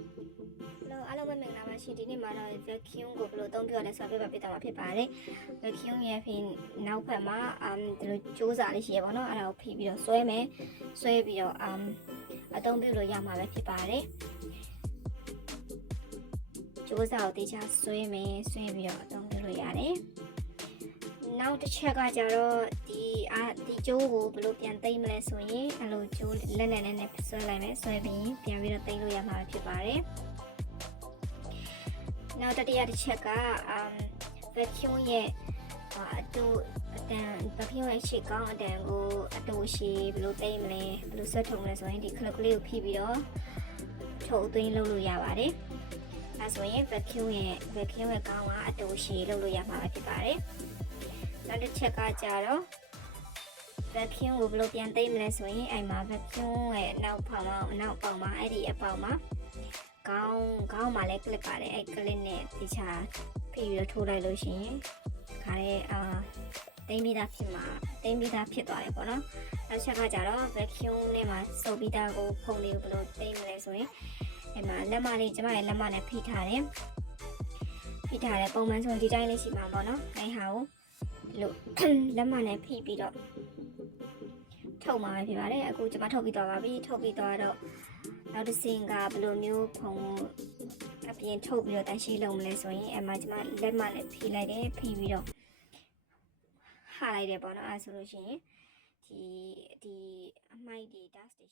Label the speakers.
Speaker 1: Hello အားလုံးပဲမင်္ဂလာပါရှင်ဒီနေ့မှာတော့ vacuum ကိုဘယ်လိုအသုံးပြုရလဲဆိုတာပြပြပေးသွားမှာဖြစ်ပါတယ် vacuum ရဲ့ဖိနောက်ဘက်မှာ um ဒီလိုကြိုးစားလေးရှိရပါတော့အဲ့ဒါကိုဖိပြီးတော့ဆွဲမယ်ဆွဲပြီးတော့ um အသုံးပြုလို့ရမှာပဲဖြစ်ပါတယ်ကြိုးစားကိုတေချာဆွဲမယ်ဆွဲပြီးတော့အသုံးပြုလို့ရတယ် နောက်တစ်ချက်ကကြတော့ဒီအာဒီကြိုးကိုဘယ်လိုပြန်သိမ်းမလဲဆိုရင်အဲ့လိုကြိုးလက်နဲ့နဲ့ဆွဲလိုက်မယ်ဆွဲပြီးရင်ပြန်ပြီးတော့သိမ်းလို့ရမှာပဲဖြစ်ပါတယ်နောက်တတိယတစ်ချက်က um vacuum ရဲ့အာအတူအတန် vacuum ရဲ့ရှေ့ကောင်းအတန်ကိုအတူရှိဘယ်လိုသိမ့်မလဲဘယ်လိုဆွဲထုံမလဲဆိုရင်ဒီခလုတ်ကလေးကိုဖိပြီးတော့ထုတ်အသွင်းလုပ်လို့ရပါတယ်အဲဆိုရင် vacuum ရဲ့ vacuum ရဲ့ကောင်းကအတူရှိလုပ်လို့ရမှာပဲဖြစ်ပါတယ် နောက်တစ်ချက်ကကြတော့ vacuum ကိုဘယ်လိုပြန်သိမ့်မလဲဆိုရင်အဲ့မှာ vacuum ရဲ့နောက်ဖောင်မှာနောက်ပေါင်မှာအဲ့ဒီအပေါင်မှာခေါင်းခေါင်းမှာလည်း clip ပါတယ်အဲ့ clip နဲ့တခြားဖိပြီးတော့ထိုးလိုက်လို့ရှိရင်ခါရဲအာတိမ့်ပြီးသားဖြစ်မှာတိမ့်ပြီးသားဖြစ်သွားတယ်ပေါ့နော်နောက်ချက်ကကြတော့ vacuum နဲ့မှာစုပ်ပြီးသားကိုဖုံလေးကိုဘယ်လိုတိမ့်မလဲဆိုရင်အဲ့မှာလက်မလေးကျမရဲ့လက်မနဲ့ဖိထားတယ်ဖိထားတယ်ပုံမှန်ဆိုဒီတိုင်းလေးရှိမှာပေါ့နော်အဲ့ဟာကိုဒီ လိုလက်မနဲ့ဖိပြီးတော့ထုတ်မှာပဲဖြစ်ပါတယ်အခုကျမထုတ်ပြီးသွားပါပြီထုတ်ပြီးသွားတော့နောက်တစ်စင်ကဘယ်လိုမျိုးဖုံအပြင်ထုတ်ပြီးတော့တန်ရှင်းလုံးမလဲဆိုရင်အမှကျွန်မလက်မနဲ့ဖိလိုက်တယ်ဖိပြီးတော့ဟာလိုက်တယ်ပေါ့နော်အဲဆိုလို့ရှိရင်ဒီဒီအမိုက်ဒီ dust တွေ